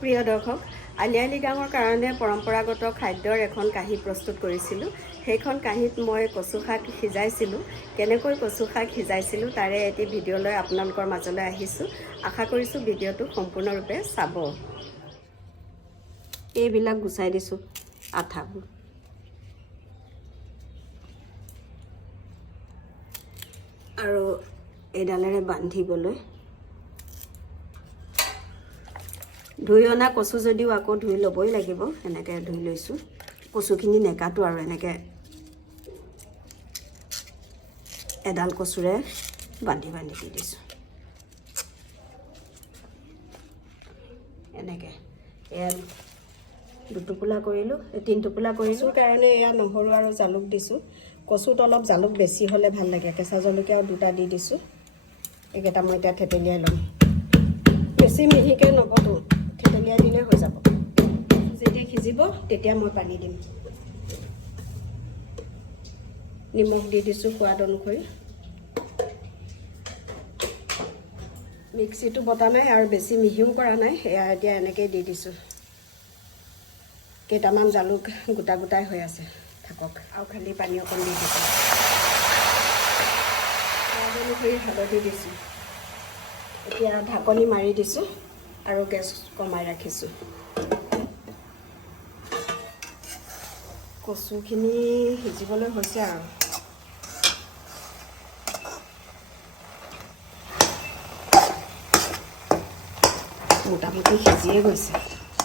প্ৰিয় দৰ্শক, আলি-আই-লৃগাঙৰ কাৰণে পৰম্পৰাগত খাদ্যৰ এখন কাঁহী প্ৰস্তুত কৰিছিলোঁ। সেইখন কাঁহীত মই কচু শাক সিজাইছিলোঁ। কেনেকৈ কচু শাক সিজাইছিলোঁ তাৰে এটি ভিডিঅ' লৈ আপোনালোকৰ মাজলৈ আহিছোঁ। আশা কৰিছোঁ ভিডিঅ'টো সম্পূৰ্ণৰূপে চাব। এইবিলাক গুচাই দিছোঁ আঠাবোৰ। আৰু এইডালেৰে বান্ধিবলৈ ধুই অনা কচু যদিও আকৌ ধুই ল'বই লাগিব, এনেকৈ ধুই লৈছোঁ। কচুখিনি নেকাটো আৰু এনেকৈ এডাল কচুৰে বান্ধি বান্ধি দি দিছোঁ। এনেকৈ এয়া দুটোপোলা কৰিলোঁ, তিনিটোপোলা কৰিছোঁ কাৰণে এয়া নহৰু আৰু জালুক দিছোঁ। কচুত অলপ জালুক বেছি হ'লে ভাল লাগে। কেঁচা জলকীয়াও দুটা দি দিছোঁ। এইকেইটা মই এতিয়া থেতেলিয়াই ল'ম। বেছি মিহিকৈ নবটো, থেতেলিয়াই দিলে হৈ যাব। যেতিয়া সিজিব তেতিয়া মই পানী দিম। নিমখ দি দিছোঁ সোৱাদ অনুসৰি। মিক্সিটো বটা নাই আৰু বেছি মিহিও কৰা নাই, এয়া এতিয়া এনেকৈয়ে দি দিছোঁ। কেইটামান জালুক গোটা গোটাই হৈ আছে, থাকক। আৰু খালি পানী অকণ দি দিছোঁ। সোৱাদ অনুসৰি হালধি দিছোঁ। এতিয়া ঢাকনি মাৰি দিছোঁ আৰু গেছ কমাই ৰাখিছোঁ। কচুখিনি সিজিবলৈ হৈছে আৰু। মোটামুটি সিজিয়ে গৈছে।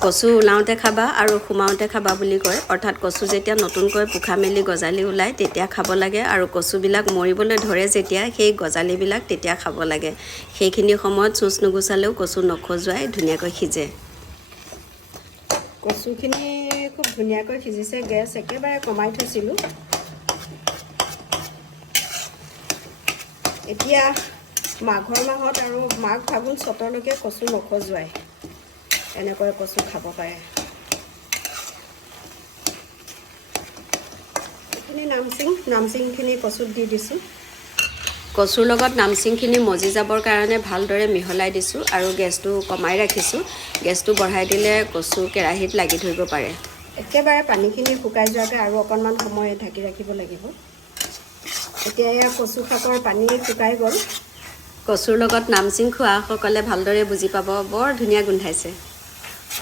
কচু ওলাওঁতে খাবা আৰু সোমাওঁতে খাবা বুলি কয়। অৰ্থাৎ কচু যেতিয়া নতুনকৈ পোখা মেলি গজালি ওলায় তেতিয়া খাব লাগে, আৰু কচুবিলাক মৰিবলৈ ধৰে যেতিয়া সেই গজালিবিলাক তেতিয়া খাব লাগে। সেইখিনি সময়ত চুচ নুগুচালেও কচু নখজুৱাই ধুনীয়াকৈ সিজে। কচুখিনি খুব ধুনীয়াকৈ সিজিছে। গেছ একেবাৰে কমাই থৈছিলোঁ। এতিয়া মাঘৰ মাহত আৰু মাঘ ফাগুন চ'তলৈকে কচু নখজুৱাই এনেকৈ কচু খাব পাৰে। এইখিনি নামচিংখিনি কচুত দি দিছোঁ। কচুৰ লগত নামচিংখিনি মজি যাবৰ কাৰণে ভালদৰে মিহলাই দিছোঁ আৰু গেছটো কমাই ৰাখিছোঁ। গেছটো বঢ়াই দিলে কচু কেৰাহীত লাগি ধৰিব পাৰে। একেবাৰে পানীখিনি শুকাই যোৱাকৈ আৰু অকণমান সময় ঢাকি ৰাখিব লাগিব। এতিয়া এয়া কচু শাকৰ পানী শুকাই গ'ল। কচুৰ লগত নামচিং খোৱাসকলে ভালদৰে বুজি পাব, বৰ ধুনীয়া গোন্ধাইছে।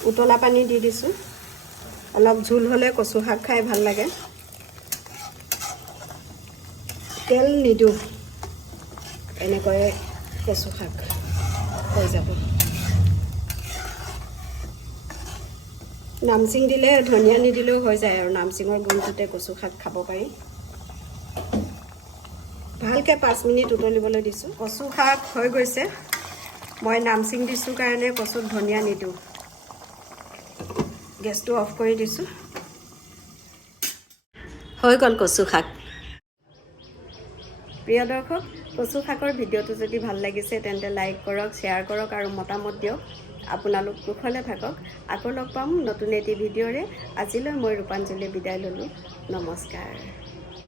উতলা পানী দি দিছোঁ। অলপ জোল হ'লে কচু শাক খাই ভাল লাগে। তেল নিদিওঁ, এনেকৈ কচু শাক হৈ যাব। নামচিং দিলে ধনিয়া নিদিলেও হৈ যায়, আৰু নামচিঙৰ গোন্ধটোতে কচু শাক খাব পাৰি। ভালকৈ 5 মিনিট উতলিবলৈ দিছোঁ। কচু শাক হৈ গৈছে। মই নামচিং দিছোঁ কাৰণে কচুত ধনিয়া নিদিওঁ। গেছটো অফ কৰি দিছোঁ। হৈ গ'ল কচু শাক। প্ৰিয় দৰ্শক, কচু শাকৰ ভিডিঅ'টো যদি ভাল লাগিছে তেন্তে লাইক কৰক, শ্বেয়াৰ কৰক আৰু মতামত দিয়ক। আপোনালোক কুশলে থাকক। আকৌ লগ পাম নতুন এটি ভিডিঅ'ৰে। আজিলৈ মই ৰূপাঞ্জলি বিদায় ল'লোঁ। নমস্কাৰ।